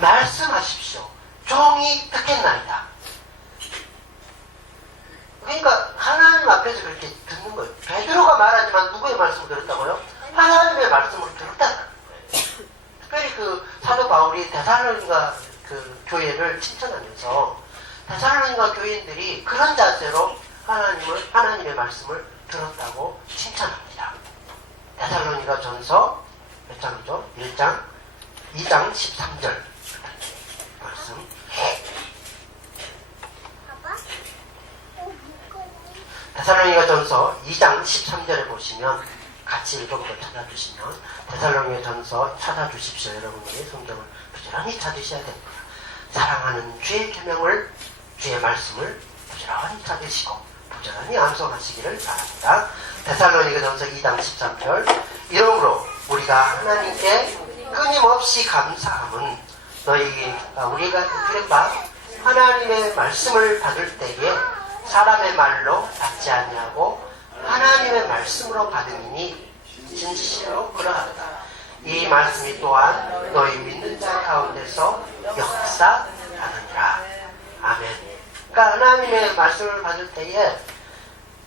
말씀하십시오. 종이 듣겠나이다. 그러니까 하나님 앞에서 그렇게 듣는 거예요. 베드로가 말하지만 누구의 말씀을 들었다고요? 하나님의 말씀을 들었다는 거예요. 특별히 그 사도 바울이 데살로니가 그 교회를 칭찬하면서 데살로니가 교인들이 그런 자세로 하나님의 말씀을 들었다고 칭찬합니다. 데살로니가 전서 몇 장이죠? 1장, 2장 13절 말씀. 데살로니가 전서 2장 13절에 보시면 같이 읽어보고 찾아주시면 데살로니가 전서 찾아주십시오. 여러분이 성경을 부지런히 찾으셔야 됩니다. 사랑하는 주의 계명을, 주의 말씀을 부지런히 찾으시고 부지런히 암송하시기를 바랍니다. 데살로니가 전서 2장 13절. 이러므로 우리가 하나님께 끊임없이 감사함은 우리가 하나님의 말씀을 받을 때에 사람의 말로 받지 아니하고 하나님의 말씀으로 받으니 진실로 그러하다. 이 말씀이 또한 너희 믿는 자 가운데서 역사하느니라. 아멘. 그러니까 하나님의 말씀을 받을 때에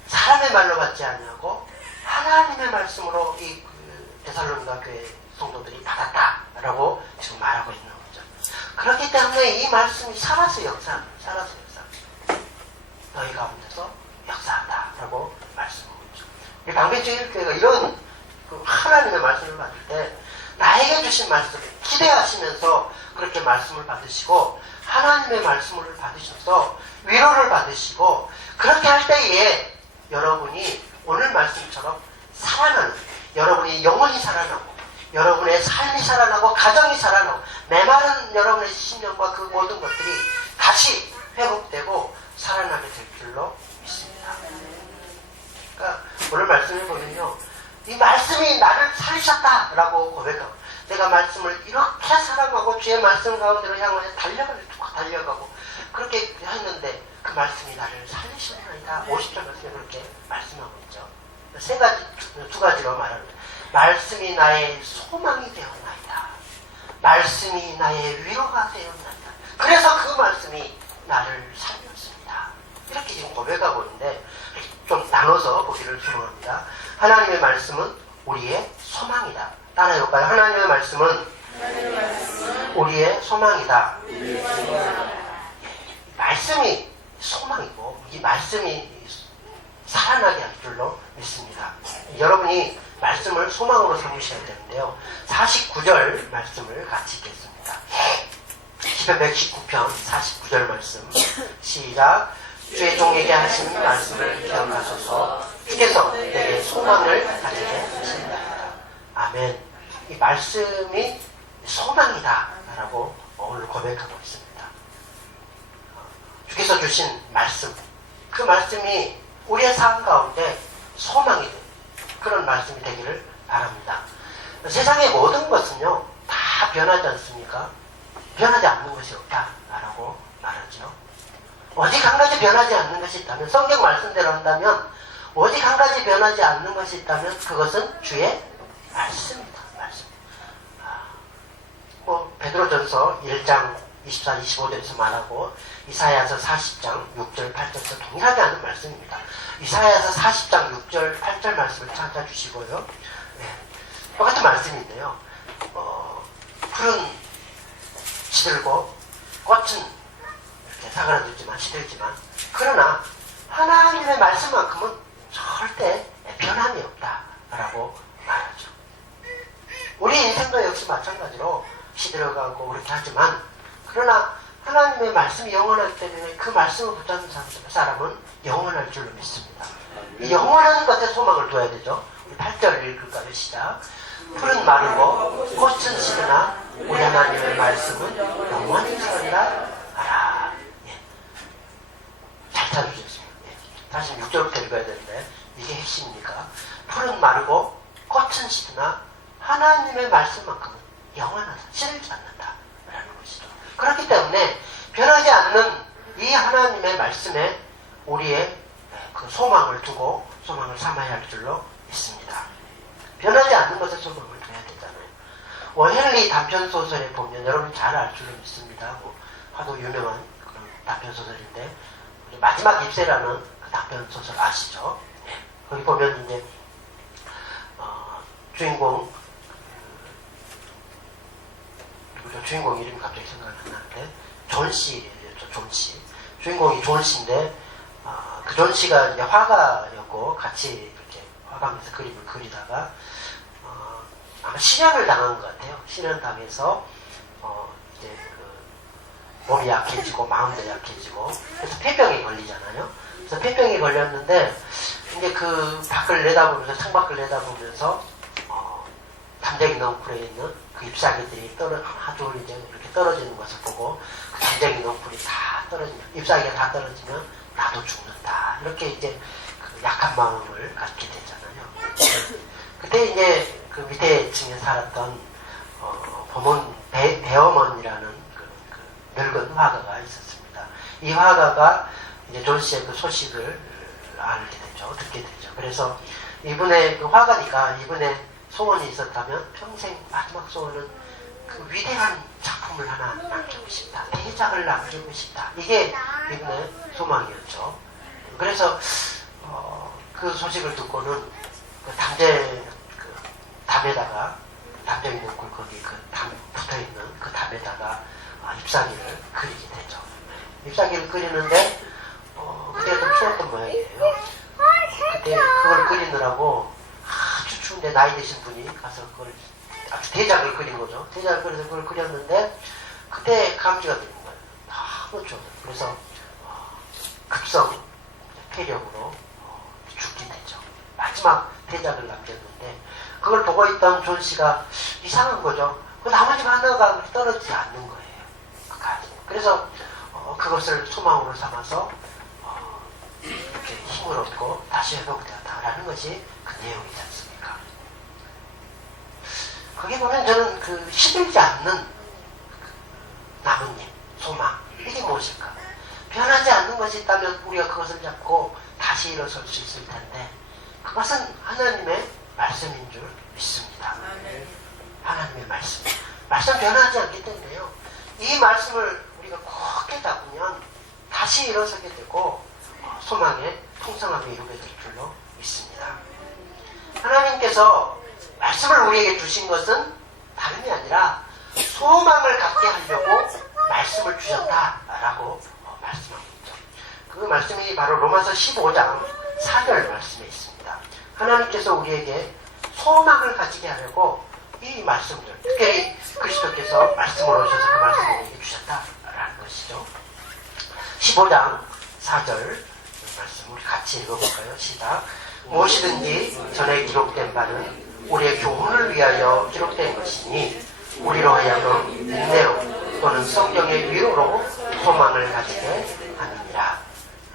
사람의 말로 받지 아니하고 하나님의 말씀으로 이 데살로니가 교회 성도들이 받았다라고 지금 말하고 있는 거죠. 그렇기 때문에 이 말씀이 살아서 역사합니다. 너희 가운데서 역사한다라고 말씀하고 있죠. 이 방배주일교회가 이런 하나님의 말씀을 받을 때 나에게 주신 말씀 기대하시면서 그렇게 말씀을 받으시고 하나님의 말씀을 받으셔서 위로를 받으시고 그렇게 할 때에 여러분이 오늘 말씀처럼 살아나는, 여러분이 영혼이 살아나고 여러분의 삶이 살아나고 가정이 살아나고 메마른 여러분의 신념과 그 모든 것들이 다시 회복되고 살아나게 될 줄로 믿습니다. 그러니까 오늘 말씀을 보면요, 이 말씀이 나를 살리셨다라고 고백하고 내가 말씀을 이렇게 사랑하고 주의 말씀 가운데로 향해 달려가고 그렇게 했는데 그 말씀이 나를 살리셨나이다. 50절 말씀에 그렇게 말씀하고 있죠. 두 가지로 말합니다. 말씀이 나의 소망이 되었나이다. 말씀이 나의 위로가 되었나이다. 그래서 그 말씀이 나를 살렸습니다. 이렇게 지금 고백하고 있는데 좀 나눠서 보기를 소망합니다. 하나님의 말씀은 우리의 소망이다. 따라해볼까요? 하나님의 말씀은 우리의 소망이다. 말씀이 소망이고 이 말씀이 살아나게 할 줄로 믿습니다. 여러분이 말씀을 소망으로 삼으셔야 되는데요. 49절 말씀을 같이 읽겠습니다. 시편 119편 49절 말씀 시작. 주의 종에게 하시는 말씀을 기억하소서. 주께서 내게 소망을 가지게 하신다. 아멘. 이 말씀이 소망이다 라고 오늘 고백하고 있습니다. 주께서 주신 말씀, 그 말씀이 우리의 삶 가운데 소망이 되는 그런 말씀이 되기를 바랍니다. 세상의 모든 것은요 다 변하지 않습니까? 변하지 않는 것이 없다라고 말하죠. 오직 한 가지 변하지 않는 것이 있다면, 성경 말씀대로 한다면 오직 한 가지 변하지 않는 것이 있다면 그것은 주의 말씀입니다. 말씀. 베드로전서 1장 24, 25절에서 말하고 이사야서 40장 6절, 8절에서 동일하게 하는 말씀입니다. 이사야서 40장 6절, 8절 말씀을 찾아주시고요. 네. 똑같은 말씀인데요. 푸른 시들고 꽃은 이렇게 사그라들지만 시들지만 그러나 하나님의 말씀만큼은 절대 변함이 없다라고 말하죠. 우리 인생도 역시 마찬가지로 시들어가고 그렇게 하지만 그러나 하나님의 말씀이 영원하기 때문에 그 말씀을 붙잡는 사람은 영원할 줄로 믿습니다. 이 영원한 것에 소망을 둬야 되죠. 우리 8절 읽을까요? 시작. 풀은 마르고 꽃은 시드나 우리 하나님의 말씀은 영원히 살리라 하라. 예. 잘 찾아주셨습니다. 예. 다시 6절부터 읽어야 되는데 이게 핵심이니까. 풀은 마르고 꽃은 시드나 하나님의 말씀만큼은 영원하다. 시들지 않는다 라는 것이죠. 그렇기 때문에 변하지 않는 이 하나님의 말씀에 우리의 그 소망을 두고 소망을 삼아야 할 줄로 믿습니다. 변하지 않는 것에 소망을 둬야 되잖아요. 워헨리 단편소설에 보면 여러분 잘 알 줄로 믿습니다. 뭐 하도 유명한 그런 단편소설인데 마지막 입새라는 그 단편소설 아시죠? 네. 거기 보면 이제 주인공 누구죠? 주인공 이름이 갑자기 생각이 안 나는데 존 씨였죠. 존 씨. 주인공이 존 씨인데 그 존 씨가 이제 화가였고 같이 이렇게 화가면서 그림을 그리다가 아마 실현을 당한 것 같아요. 실현 당해서 이제 그 몸이 약해지고 마음도 약해지고 그래서 폐병에 걸리잖아요. 그래서 폐병에 걸렸는데 이제 그 밖을 내다보면서 창밖을 내다보면서 담쟁이 넝쿨에 있는 그 잎사귀들이 아주 이제 이렇게 떨어지는 것을 보고 그 담쟁이 넝쿨이 다 떨어지면 잎사귀가 다 떨어지면 나도 죽는다 이렇게 이제 그 약한 마음을 갖게 되잖아요. 그때 이제 그 밑에 층에 살았던 배어먼이라는 그 늙은 화가가 있었습니다. 이 화가가 이제 존 씨의 그 소식을 알게 되죠. 듣게 되죠. 그래서 이분의 그 화가니까 이분의 소원이 있었다면 평생 마지막 소원은 그 위대한 작품을 하나 남기고 싶다. 대작을 남기고 싶다. 이게 이분의 소망이었죠. 그래서 그 소식을 듣고는 그 담에다가 담에 있는 굴 거기 그 담 붙어있는 그 담에다가 잎사귀를 그리게 되죠. 잎사귀를 그리는데 그때 좀 추웠던 모양이에요. 그때 그걸 그리느라고 아주 추운데 나이 드신 분이 가서 그걸 아주 대작을 그린 거죠. 대작을 그려서 그걸 그렸는데 그때 감기가 되는 거예요. 너무 추워요. 그래서 급성 폐렴으로 죽게 되죠. 마지막 대작을 남겼는데 그걸 보고 있던 존 씨가 이상한 거죠. 그 나머지 하나가 떨어지지 않는 거예요. 그래서 그것을 소망으로 삼아서 이렇게 힘을 얻고 다시 회복되었다라는 것이 그 내용이지 않습니까? 거기 보면 저는 그 시들지 않는 나뭇잎, 소망 이게 무엇일까? 변하지 않는 것이 있다면 우리가 그것을 잡고 다시 일어설 수 있을 텐데 그것은 하나님의 말씀인 줄 믿습니다. 하나님의 말씀. 말씀 변하지 않기 때문에요. 이 말씀을 우리가 굳게 잡으면 다시 일어서게 되고 소망의 풍성함이 이루게 될 줄로 믿습니다. 하나님께서 말씀을 우리에게 주신 것은 다름이 아니라 소망을 갖게 하려고 말씀을 주셨다라고 말씀하고 있죠. 그 말씀이 바로 로마서 15장 4절 말씀에 있습니다. 하나님께서 우리에게 소망을 가지게 하려고 이 말씀들, 특별히 그리스도께서 말씀으로 오셔서 그 말씀을 우리에게 주셨다라는 것이죠. 15장 4절 말씀 우리 같이 읽어볼까요? 시작. 무엇이든지 전에 기록된 바는 우리의 교훈을 위하여 기록된 것이니 우리로 하여금 인내로 또는 성경의 위로로 소망을 가지게 하느니라.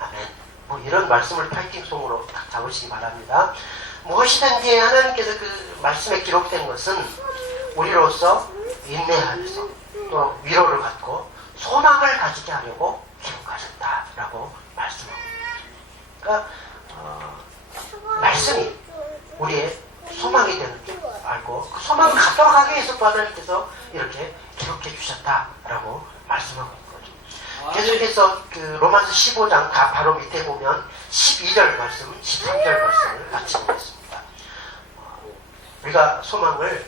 아멘. 뭐 이런 말씀을 파이팅송으로 딱 잡으시기 바랍니다. 무엇이든지 하나님께서 그 말씀에 기록된 것은 우리로서 인내하면서 또 위로를 갖고 소망을 가지게 하려고 기록하셨다라고 말씀합니다. 그러니까 말씀이 우리의 소망이 되는 줄 알고 그 소망을 갖도록 하기 위해서 또 하나님께서 이렇게 기록해 주셨다라고 말씀하고 있는 거죠. 계속해서 그 로마서 15장 바로 밑에 보면 12절 말씀, 13절 말씀을 같이 보겠습니다. 우리가 소망을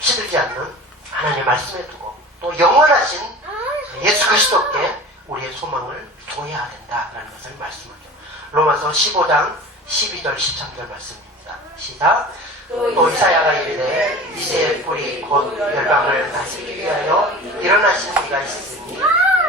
시들지 않는 하나님의 말씀에 두고 또 영원하신 예수 그리스도께 우리의 소망을 둬야 된다라는 것을 말씀하죠. 로마서 15장 12절 13절 말씀입니다. 시작. 또 이사야가 이르되 이새의 뿔이 곧 열방을 다스리기 위하여 일어나신 이가 있으니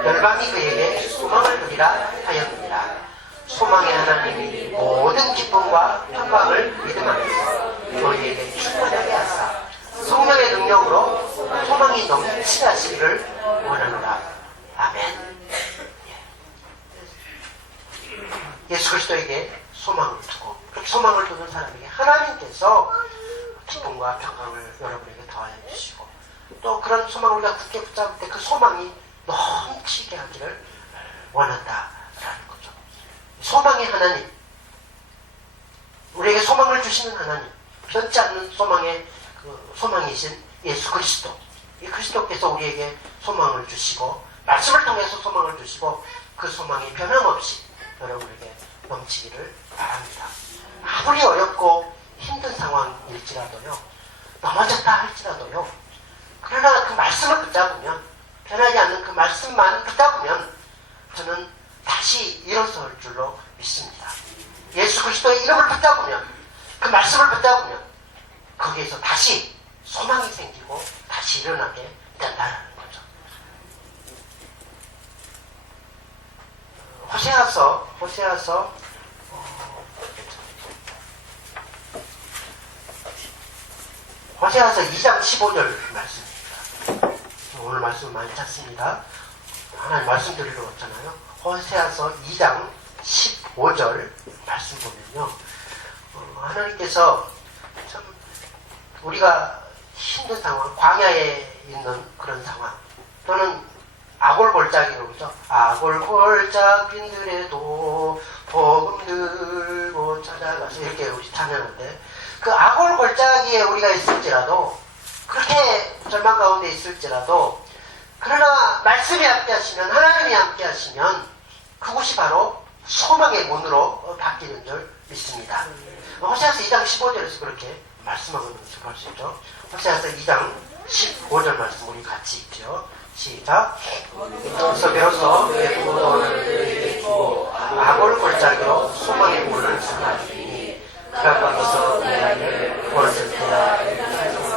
열방이 그에게 소망을 두리라 하였느니라. 소망의 하나님이 모든 기쁨과 평강을 믿음 안에서 너희에게 충만하게 하사 성령의 능력으로 소망이 넘치시기를 원하노라. 아멘. 예수 그리스도에게 소망을 두고 그렇게 소망을 두는 사람에게 하나님께서 기쁨과 평강을 여러분에게 더하여 주시고 또 그런 소망을 우리가 굳게 붙잡을 때 그 소망이 넘치게 하기를 원한다라는 거죠. 소망의 하나님, 우리에게 소망을 주시는 하나님, 변치 않는 소망의 그 소망이신 예수 그리스도, 이 그리스도께서 우리에게 소망을 주시고 말씀을 통해서 소망을 주시고 그 소망이 변함없이 여러분에게 넘치기를 바랍니다. 아무리 어렵고 힘든 상황일지라도요, 넘어졌다 할지라도요, 그러나 그 말씀을 붙잡으면, 변하지 않는 그 말씀만 붙잡으면 저는 다시 일어설 줄로 믿습니다. 예수 그리스도의 이름을 붙잡으면, 그 말씀을 붙잡으면 거기에서 다시 소망이 생기고 다시 일어나게 된다는 거죠. 호세아서 2장 15절 말씀입니다. 오늘 말씀 많이 찾습니다. 하나님 말씀 드리러 왔잖아요. 호세아서 2장 15절 말씀 보면요, 하나님께서 참 우리가 힘든 상황, 광야에 있는 그런 상황, 또는 아골골짜기로 그러죠. 아골골짜기들에도 복음 들고 찾아가서 이렇게 우리 찬양하는데, 그 아골골짜기에 우리가 있을지라도, 그렇게 절망 가운데 있을지라도, 그러나 말씀이 함께 하시면, 하나님이 함께 하시면 그곳이 바로 소망의 문으로 바뀌는 줄 믿습니다. 호세아서 2장 15절에서 그렇게 말씀하고 있는 것을 볼 수 있죠. 호세아서 2장 15절 말씀 우리 같이 읽죠. 시작. 비로소 내 부모를 그에게 주고 아골골짜기로 소망의 문을 삼아주니 그가 거기서 내 아이를 벌을 때야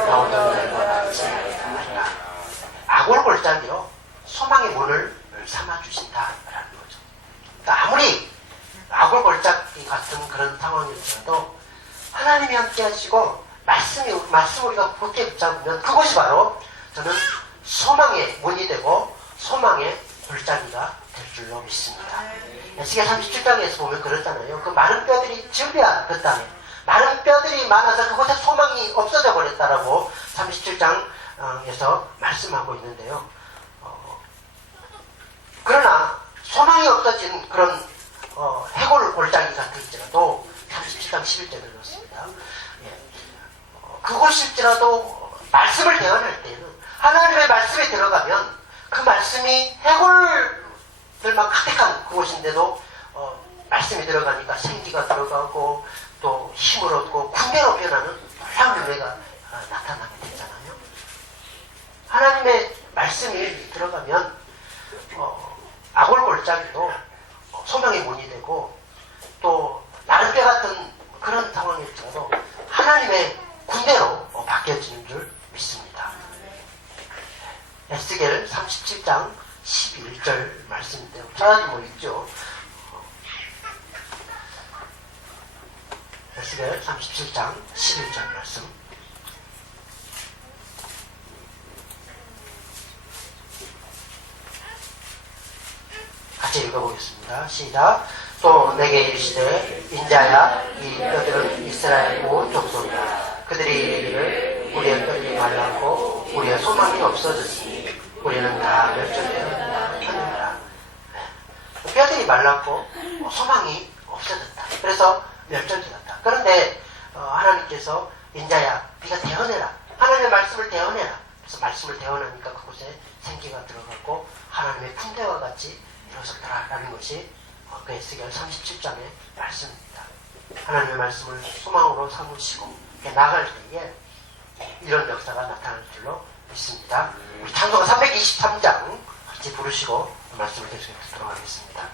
나오던 날과 같이 하리라. 아골골짜기로 소망의 문을 삼아주신다라는 거죠. 그러니까 아무리 아골골짜기 같은 그런 상황일지라도 하나님이 함께 하시고 말씀 우리가 굳게 붙잡으면 그것이 바로 저는 소망의 문이 되고 소망의 골짜기가 될 줄로 믿습니다. 에스겔 37장에서 보면 그렇잖아요. 그 마른 뼈들이 즐비한 그 땅에 마른 뼈들이 많아서 그곳에 소망이 없어져 버렸다라고 37장에서 말씀하고 있는데요. 그러나 소망이 없어진 그런 해골 골짜기 같을지라도 37장 11절에 그렇습니다. 그것일지라도 말씀을 대언할 때는 하나님의 말씀에 들어가면 그 말씀이 해골들만 가득한 그곳인데도 말씀이 들어가니까 생기가 들어가고 또 힘을 얻고 군대로 변하는 놀라운 은혜가 나타나게 되잖아요. 하나님의 말씀이 들어가면 아골골짜기도 소망의 문이 되고 또 나룻배 같은 그런 상황일지라도 하나님의 군대로 바뀌어지는 줄 믿습니다. 에스겔 37장 11절 말씀인데요. 찾아보면 있죠. 에스겔 37장 11절 말씀. 같이 읽어보겠습니다. 시작. 또 내게 이르시되 인자야 이 뼈들은 이스라엘 온 족속이라. 그들이 이르기를 우리의 뼈들이 말랐고 우리의 소망이 없어졌으니 우리는 다 멸절되었다 하느니라. 뼈들이 말랐고 소망이 없어졌다. 그래서 멸절되었다. 그런데 하나님께서 인자야 네가 대언해라. 하나님의 말씀을 대언해라. 그래서 말씀을 대언하니까 그곳에 생기가 들어가고 하나님의 군대와 같이 이루어졌다라는 것이 그 에스겔 37장의 말씀입니다. 하나님의 말씀을 소망으로 삼으시고 나갈 때에 이런 역사가 나타날 줄로 믿습니다. 우리 찬송가 323장 같이 부르시고 말씀을 계속해 듣도록 하겠습니다.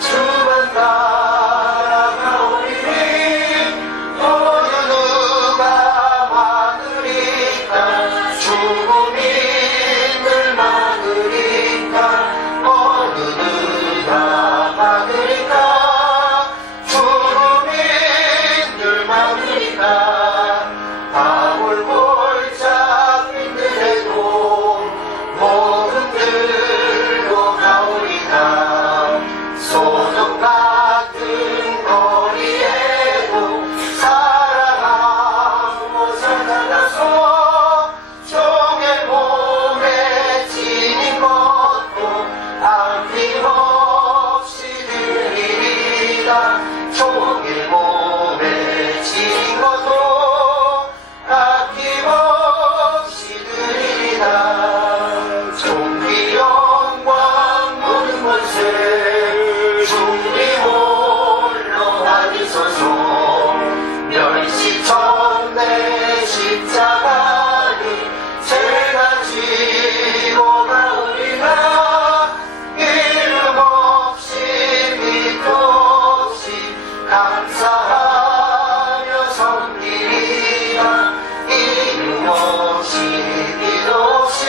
주만 나아가오리니 너는 되리라. 종일 몸에 진 것도 아낌없이 드리리라. 종기 영광 모든 것을 주님 홀로 받으소서. 멸시천대 십자가니 제가 지고 가오리라. 이름 없이 빛도 없이 감사하며 섬기리라. 이름 없이 빛도 없이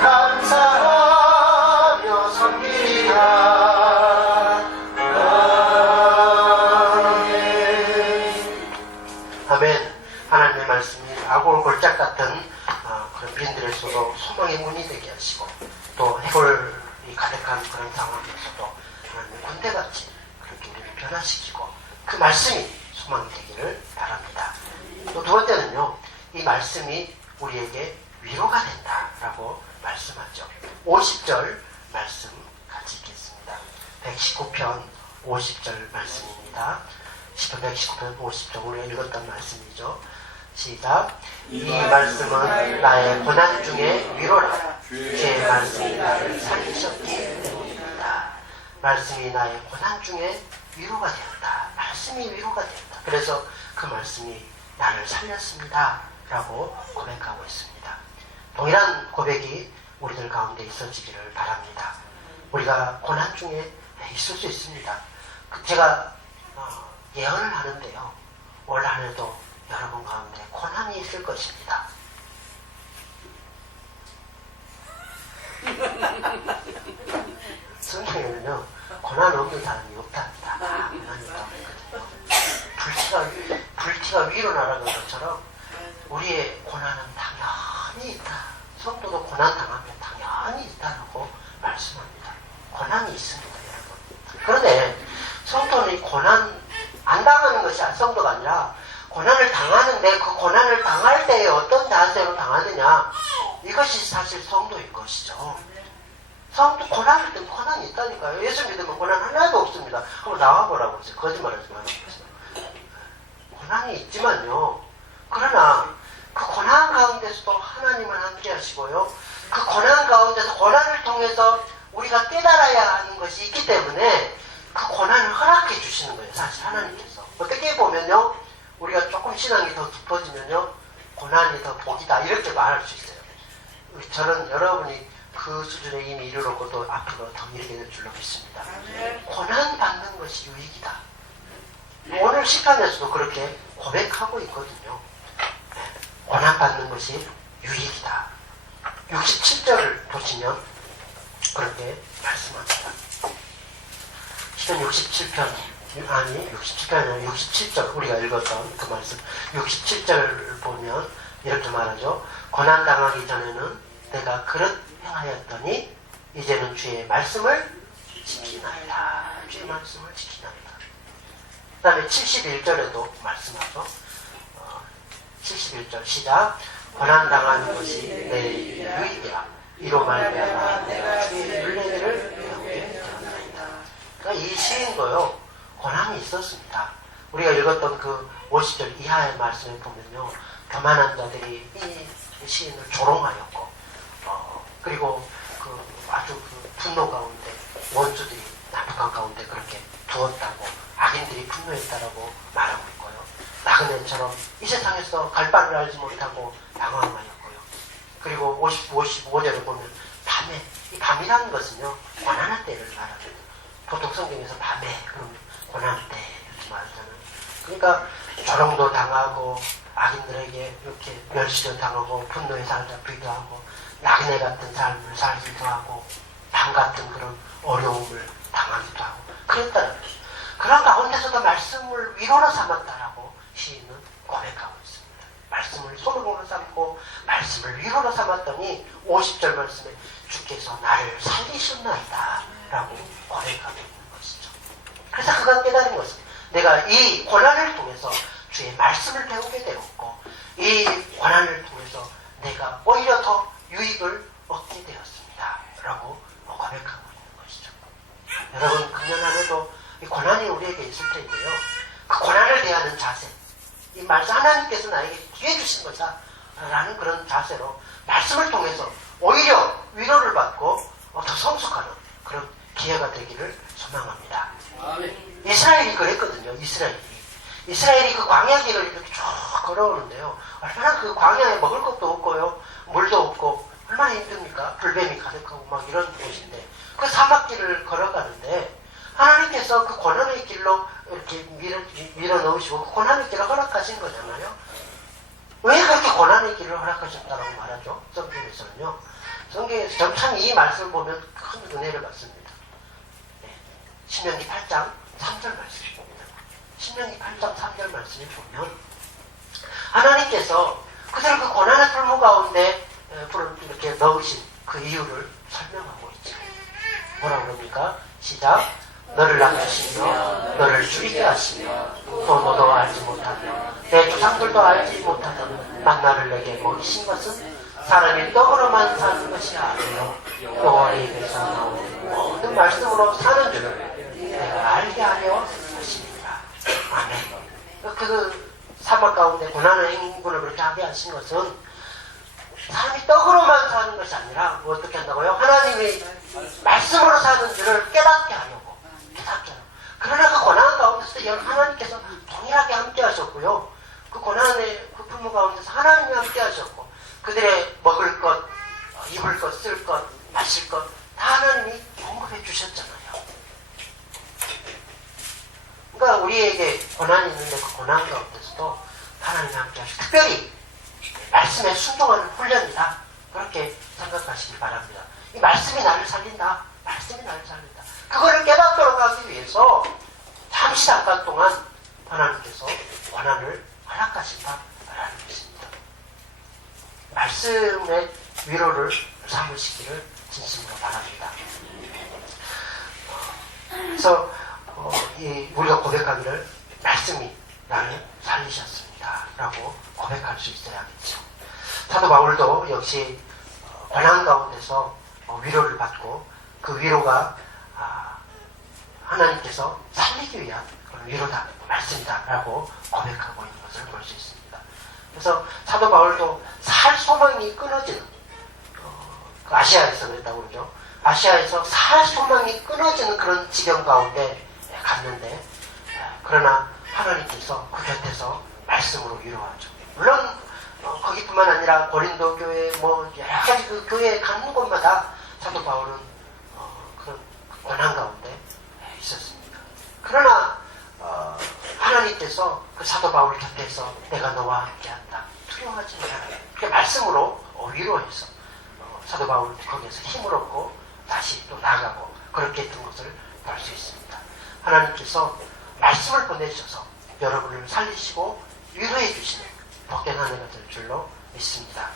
감사하며 섬기리라. 아멘. 하나님의 말씀이 아골 골짝 같은 그런 빈들에서도 소망의 문이 되게 하시고, 또 해골이 가득한 그런 상황에서도 하나님의 군대같이 그렇게 우리를 변화시키고, 그 말씀이 소망이 되기를 바랍니다. 또 두 번째는요, 이 말씀이 우리에게 위로가 된다라고 말씀하죠. 50절 말씀 같이 읽겠습니다. 119편 50절 말씀입니다. 시편 119편 50절 우리가 읽었던 말씀이죠. 시작. 이 말씀은 나의 고난 중에 위로라. 주의 말씀이 나를 살리셨기 때문입니다. 말씀이 나의 고난 중에 위로가 되었다. 말씀이 위로가 되었다. 그래서 그 말씀이 나를 살렸습니다 라고 고백하고 있습니다. 동일한 고백이 우리들 가운데 있어지기를 바랍니다. 우리가 고난 중에 있을 수 있습니다. 제가 예언을 하는데요, 올 한 해도 여러분 가운데 고난이 있을 것입니다. 성경에는요, 고난 없는 사람이 없답니다. 고난이 없거든요. 불티가 위로 날아가는 것처럼 우리의 고난은 당연히 있다. 성도도 고난 당하면 당연히 있다라고 말씀합니다. 고난이 있습니다, 여러분. 그런데 성도는 고난 안 당하는 것이 성도가 아니라 고난을 당하는데, 그 고난을 당할 때에 어떤 자세로 당하느냐, 이것이 사실 성도인 것이죠. 성도 고난을 때는 고난이 있다니까요. 예수 믿으면 고난 하나도 없습니다. 한번 나와보라고 했어요. 거짓말하지 말라고 했어요. 고난이 있지만요, 그러나 그 고난 가운데서도 하나님은 함께 하시고요, 그 고난 가운데서 고난을 통해서 우리가 깨달아야 하는 것이 있기 때문에 그 고난을 허락해 주시는 거예요. 사실 하나님께서. 어떻게 보면요, 우리가 조금 신앙이 더 깊어지면요, 고난이 더 복이다 이렇게 말할 수 있어요. 저는 여러분이 그 수준에 이미 이르렀고도 앞으로 더 이르게 될 줄로 믿습니다. 고난 받는 것이 유익이다. 오늘 시편에서도 그렇게 고백하고 있거든요. 고난 받는 것이 유익이다. 67절을 보시면 그렇게 말씀합니다. 시편 67편, 아니 67편이 아니라 67절, 우리가 읽었던 그 말씀 67절 보면 이렇게 말하죠. 고난당하기 전에는 내가 그릇 행하였더니 이제는 주의 말씀을 지키나이다. 주의 말씀을 지키나이다. 그 다음에 71절에도 말씀하죠. 71절 시작. 고난당하는 것이 내 유익이라. 이로 말미암아 내가 주의 윤례를 배우게 되었나이다. 그러니까 이 시인도요, 고난이 있었습니다. 우리가 읽었던 그 50절 이하의 말씀을 보면요, 교만한 자들이 이 시인을 조롱하였고, 그리고 아주 분노 가운데 원수들이 나북한 가운데 그렇게 두었다고, 악인들이 분노했다라고 말하고 있고요. 나그네처럼 이 세상에서 갈 바를 알지 못하고 방황하였고요. 그리고 55절에 보면 밤에, 이 밤이라는 것은요, 고난의 때를 말합니다. 보통 성경에서 밤에 그러면 고난의 때 이렇게 말하잖아요. 그러니까 조롱도 당하고 악인들에게 이렇게 멸시도 당하고 분노에 사로잡히기도 하고 나그네 같은 삶을 살기도 하고 밤 같은 그런 어려움을 당하기도 하고 그랬다는 것이죠. 그런 가운데서도 말씀을 위로로 삼았다라고 시인은 고백하고 있습니다. 말씀을 소망으로 삼고 말씀을 위로로 삼았더니 50절 말씀에 주께서 나를 살리셨나이다 라고 고백하고 있는 것이죠. 그래서 그가 깨달은 것은 내가 이 고난을 통해서 주의 말씀을 배우게 되었고 이 고난을 통해서 내가 오히려 더 유익을 얻게 되었습니다 라고 고백하고 있는 것이죠. 여러분, 금년 안에도 이 고난이 우리에게 있을 때인데요. 그 고난을 대하는 자세, 이 말씀 하나님께서 나에게 기회 주신 것이다 라는 그런 자세로 말씀을 통해서 오히려 위로를 받고 더 성숙하는 그런 기회가 되기를 소망합니다. 이스라엘이 그랬거든요. 이스라엘이 그 광야 길을 이렇게 쭉 걸어오는데요. 얼마나 그 광야에 먹을 것도 없고요. 물도 없고 얼마나 힘듭니까? 불뱀이 가득하고 막 이런 곳인데 그 사막길을 걸어가는데 하나님께서 그 고난의 길로 이렇게 밀어 넣으시고 그 고난의 길을 허락하신 거잖아요. 왜 그렇게 고난의 길을 허락하셨다고 말하죠? 성경에서는요. 성경에서 참 이 말씀을 보면 큰 은혜를 받습니다. 네. 신명기 8장 3절 말씀입니다. 신명기 8장 3절 말씀을 보면 하나님께서 그들을 그 고난의 풀무 가운데 이렇게 넣으신 그 이유를 설명하고 있죠. 뭐라 그럽니까? 시작. 너를 낮추시며 너를 줄이게 하시며 또 너도 알지 못하며 내 조상들도 알지 못하던 만나를 내게 먹이신 것은 사람이 떡으로만 사는 것이 아니요 여호와의 입에서 나오는 모든 말씀으로 사는 줄을 내가 알게 하려 하십니다. 아멘. 그 사막 가운데 고난의 행군을 그렇게 하게 하신 것은 사람이 떡으로만 사는 것이 아니라 어떻게 한다고요? 하나님이 말씀으로 사는 줄을 깨닫게 하려고. 그러나 그 고난 가운데서 하나님께서 동일하게 함께 하셨고요. 그 고난의 그 풀무 가운데서 하나님이 함께 하셨고 그들의 먹을 것, 입을 것, 쓸 것, 마실 것 다 하나님이 공급해 주셨잖아요. 그러니까 우리에게 고난이 있는데 그 고난 가운데서도 하나님이 함께 하시고 특별히 말씀에 순종하는 훈련이다. 그렇게 생각하시길 바랍니다. 이 말씀이 나를 살린다. 말씀이 나를 살린다. 그거를 깨닫도록 하기 위해서 잠시 잠깐 동안 하나님께서 고난을 허락하신다라는 것입니다. 말씀의 위로를 삼으시기를 진심으로 바랍니다. 그래서 우리가 고백하기를 말씀이 나를 살리셨습니다 라고 고백할 수 있어야겠죠. 사도 바울도 역시 고난 가운데서 위로를 받고 그 위로가 하나님께서 살리기 위한 그런 위로다, 말씀이다 라고 고백하고 있는 것을 볼 수 있습니다. 그래서 사도 바울도 살 소망이 끊어지는 그 아시아에서 그랬다고 그러죠. 아시아에서 살 소망이 끊어지는 그런 지경 가운데 갔는데 그러나 하나님께서 그 곁에서 말씀으로 위로하죠. 물론 거기뿐만 아니라 고린도 교회 뭐 여러 가지 그 교회에 가는 곳마다 사도 바울은 그런 고난 가운데 있었습니다. 그러나 하나님께서 그 사도 바울 곁에서 내가 너와 함께한다. 두려워하지 마라. 그렇게 말씀으로 위로해서 사도 바울 거기에서 힘을 얻고 다시 또 나가고 그렇게 했던 것을 볼 수 있습니다. 하나님께서 말씀을 보내주셔서 여러분을 살리시고 위로해 주시는 복된 한 해가 될 줄로 믿습니다.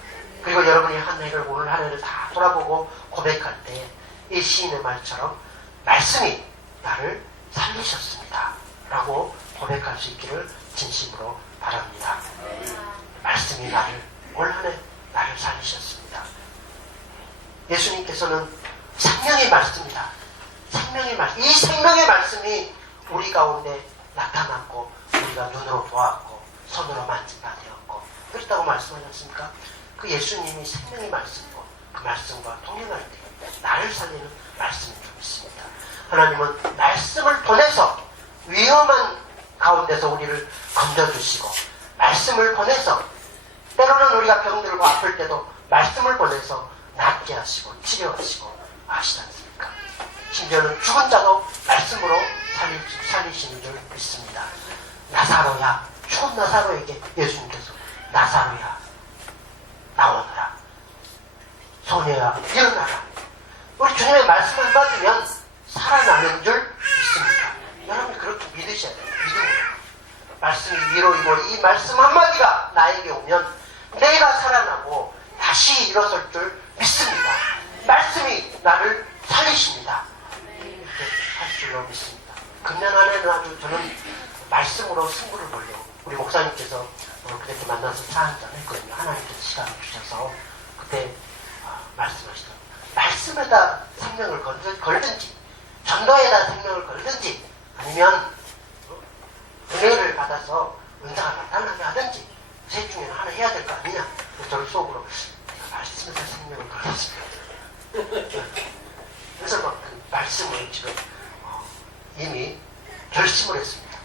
그리고 여러분이 한 해를 오늘 한 해를 다 돌아보고 고백할 때 이 시인의 말처럼 말씀이 나를 살리셨습니다 라고 고백할 수 있기를 진심으로 바랍니다. 말씀이 올 한 해 나를 살리셨습니다. 예수님께서는 생명의 말씀이다. 생명의 말씀. 이 생명의 말씀이 우리 가운데 나타났고 우리가 눈으로 보았고 손으로 만진 바 되었고 그렇다고 말씀하셨습니까? 그 예수님이 생명의 말씀이고 그 말씀과 동행할 때 나를 살리는 말씀이 좀 있습니다. 하나님은 말씀을 보내서 위험한 가운데서 우리를 건져주시고 말씀을 보내서 때로는 우리가 병들고 아플 때도 말씀을 보내서 낫게 하시고 치료하시고 하시지 않습니까? 심지어는 죽은 자도 말씀으로 살리시는 줄 믿습니다. 나사로야, 죽은 나사로에게 예수님께서 나사로야 나오너라, 소녀야 일어나라. 우리 주님의 말씀을 받으면 살아나는 줄 믿습니다. 여러분이 그렇게 믿으셔야 돼요. 믿음으로. 말씀이 위로이고 이 말씀 한마디가 나에게 오면 내가 살아나고 다시 일어설 줄 믿습니다. 말씀이 나를 살리십니다. 이렇게 할 줄로 믿습니다. 금년 안에는 아주 저는 말씀으로 승부를 보려고 우리 목사님께서 그때 만나서 차 한잔 했거든요. 하나님께서 시간을 주셔서 그때 말씀하시더라고요. 말씀에다 생명을 걸든지 전도에다 생명을 걸든지 아니면 은혜를 받아서 은사가 나타나게 하든지 셋 중에 하나 해야 될 거 아니냐. 저를 속으로 내가 말씀에서 생명을 걸었습니다. 그래서 막 그 말씀을 지금 이미 결심을 했습니다.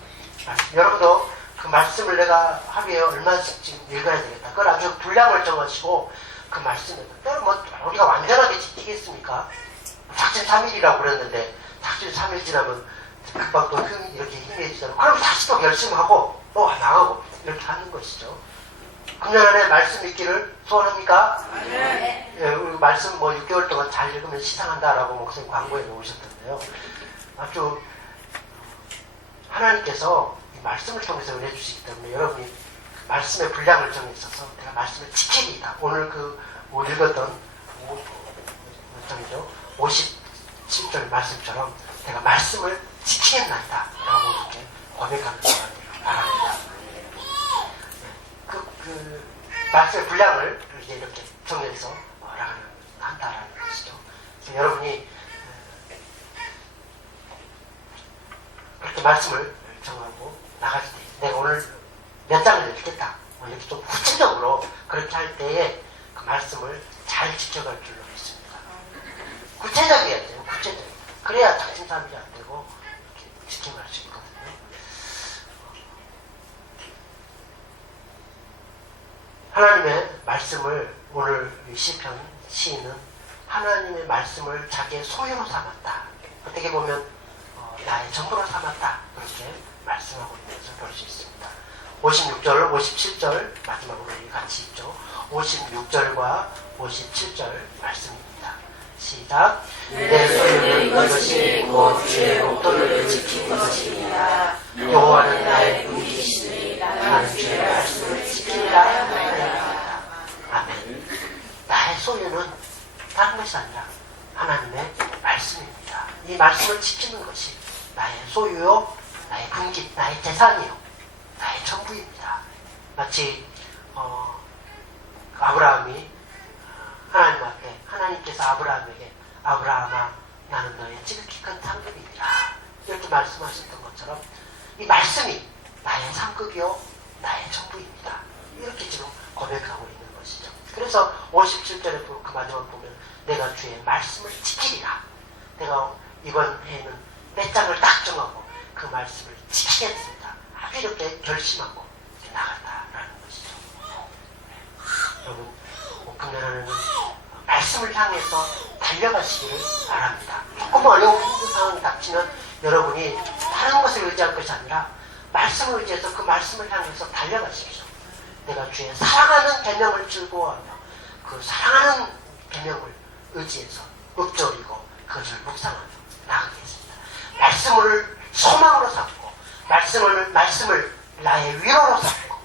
여러분도 그 말씀을 내가 하루에 얼마씩 지금 읽어야 되겠다. 그걸 아주 분량을 정하시고 그 말씀에서 뭐 우리가 완전하게 지키겠습니까? 작심 3일이라고 그랬는데 작심 3일 지나면 금방 또 이렇게 희미해지잖아요. 그럼 다시 또 결심하고 또 나가고 이렇게 하는 것이죠. 금년 안에 말씀 읽기를 소원합니까? 네. 예, 말씀 뭐 6개월 동안 잘 읽으면 시상한다라고 목사님 광고에 놓으셨던데요. 아주 하나님께서 이 말씀을 통해서 은혜 주시기 때문에 여러분이 그 말씀의 분량을 정해있어서 내가 말씀을 지키리이다. 오늘 그 읽었던 57절 말씀처럼 내가 말씀을 지키겠나이다 라고 이렇게 고백하는 사람을 바랍니다. 그 말씀의 분량을 이제 이렇게 정해서 한다라는 것이죠. 그래서 여러분이 그렇게 말씀을 정하고 나가실 때 내가 오늘 몇 장을 읽겠다. 뭐 이렇게 좀 구체적으로 그렇게 할 때에 그 말씀을 잘 지켜갈 줄로 믿습니다. 구체적이어야 돼요. 구체적. 그래야 작심삼일이 안 되고 이렇게 지켜갈 수 있거든요. 하나님의 말씀을 오늘 시편 시인은 하나님의 말씀을 자기의 소유로 삼았다. 어떻게 보면 나의 전부로 삼았다. 그렇게 말씀하고 있는 것을 볼 수 있습니다. 56절, 57절 마지막으로 우리 같이 읽죠. 56절과 57절 말씀입니다. 시작. 내 소유는 이것이 곧 주의 목도를 지키는 것이니라. 여호와는 나의 분기시니 나는 주의 말씀을 지키리라. 아멘. 나의 소유는 다른 것이 아니라 하나님의 말씀입니다. 이 말씀을 지키는 것이 나의 소유요, 나의 분기, 나의 재산이요, 나의 전부입니다. 마치 아브라함이 하나님 앞에 하나님께서 아브라함에게 아브라함아 나는 너의 지극히 큰 상급이니라 이렇게 말씀하셨던 것처럼 이 말씀이 나의 상급이요 나의 전부입니다. 이렇게 지금 고백하고 있는 것이죠. 그래서 57절에 그 마지막을 보면 내가 주의 말씀을 지키리라. 내가 이번 해에는 몇 장을 딱 정하고 그 말씀을 지키겠습니다. 아주 이렇게 결심하고 이렇게 나간다라는 것이죠. 여러분 금년에는 말씀을 향해서 달려가시기를 바랍니다. 조금 어려운 힘든 상황이 닥치면 여러분이 다른 것을 의지할 것이 아니라 말씀을 의지해서 그 말씀을 향해서 달려가십시오. 내가 주의 사랑하는 계명을 즐거워하며 그 사랑하는 계명을 의지해서 읊조리고 그것을 묵상하며 나가겠습니다. 말씀을 소망으로 삼고 말씀을 나의 위로로 삼고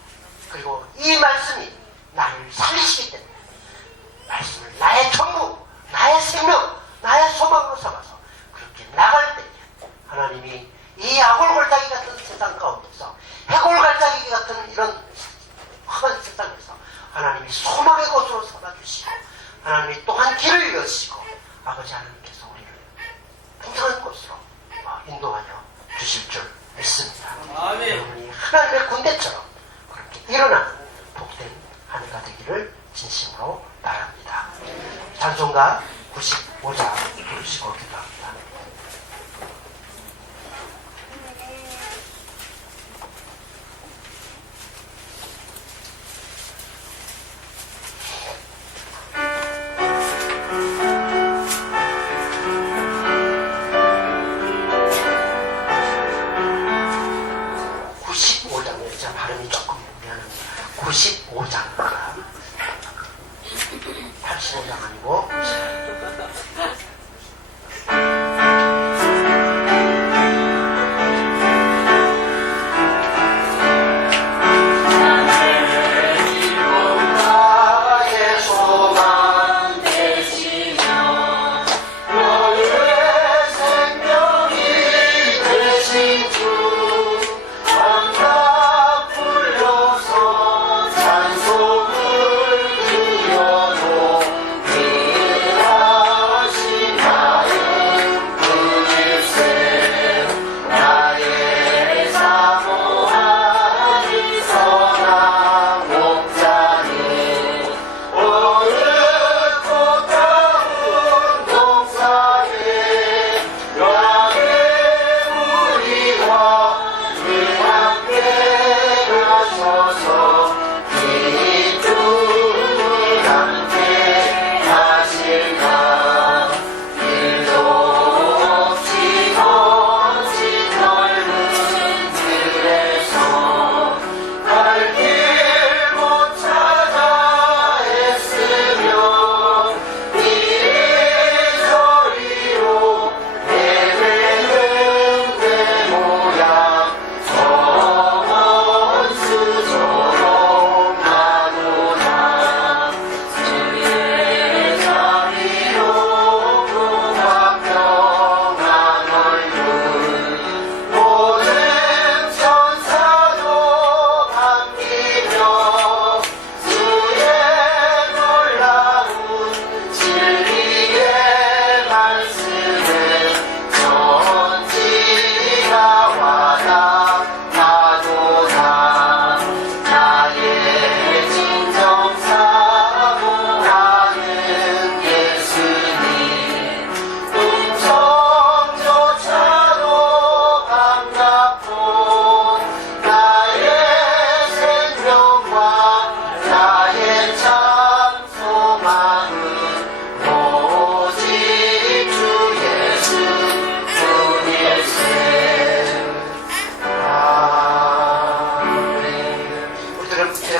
그리고 이 말씀이 나를 살리시기 때문에 말씀을 나의 전부, 나의 생명, 나의 소망으로 삼아서 그렇게 나갈 때 하나님이 이 아골골짜기 같은 세상 가운데서 해골갈짜기 같은 이런 험한 세상에서 하나님이 소망의 곳으로 삼아주시고 하나님이 또한 길을 여시고 아버지 하나님께서 우리를 풍성한 곳으로 인도하여 주실 줄 믿습니다. 여러분이 하나님의 군대처럼 그렇게 일어나는 복된 한 해가 되기를 진심으로 바랍니다. 찬송가 95장 부르시고 기도합니다. 제가 발음이 조금 미안합니다. 95장가 85장 아니고 찬송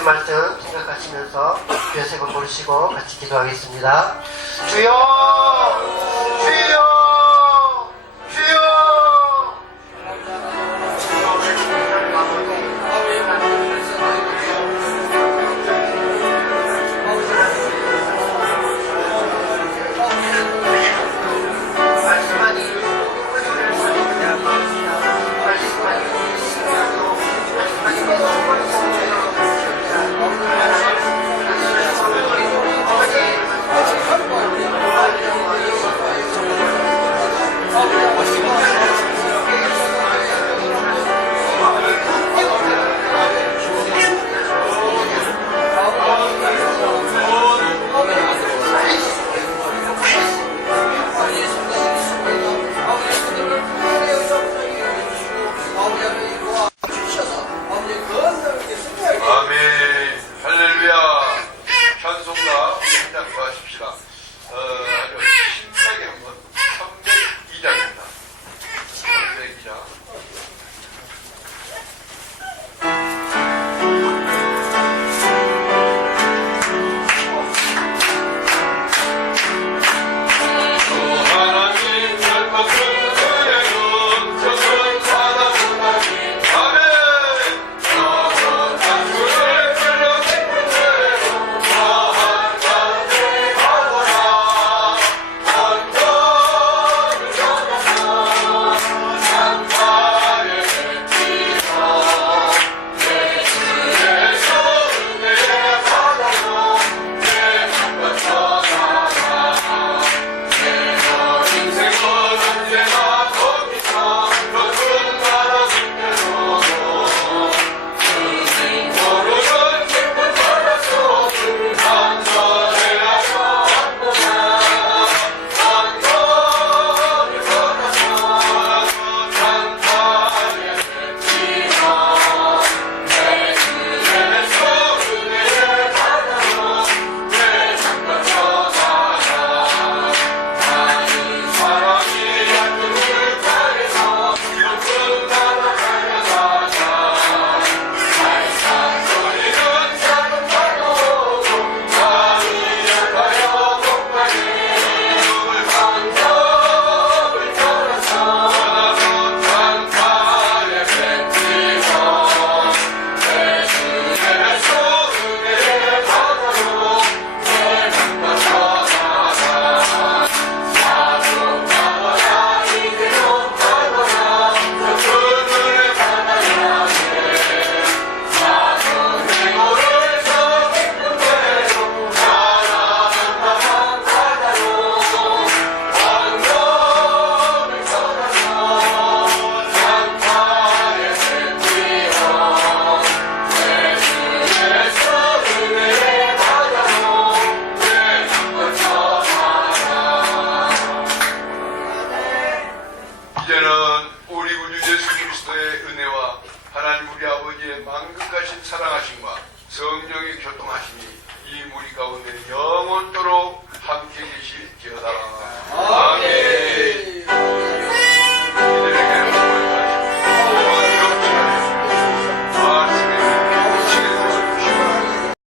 주신 말씀 생각하시면서 주의 색을 고르시고 같이 기도하겠습니다. 주여! 주여! 주여! 아멘. 할렐루야. 찬송가 일단 구하십시다. 아주 신나게 한번 302장입니다. 302장. 하나님 열받은 그의 영성을 받아보다니 아멘. 이제는 우리 구주 예수 그리스도의 은혜와 하나님 우리 아버지의 만극하신 사랑하심과 성령의 교통하심이 이 무리 가운데 영원토록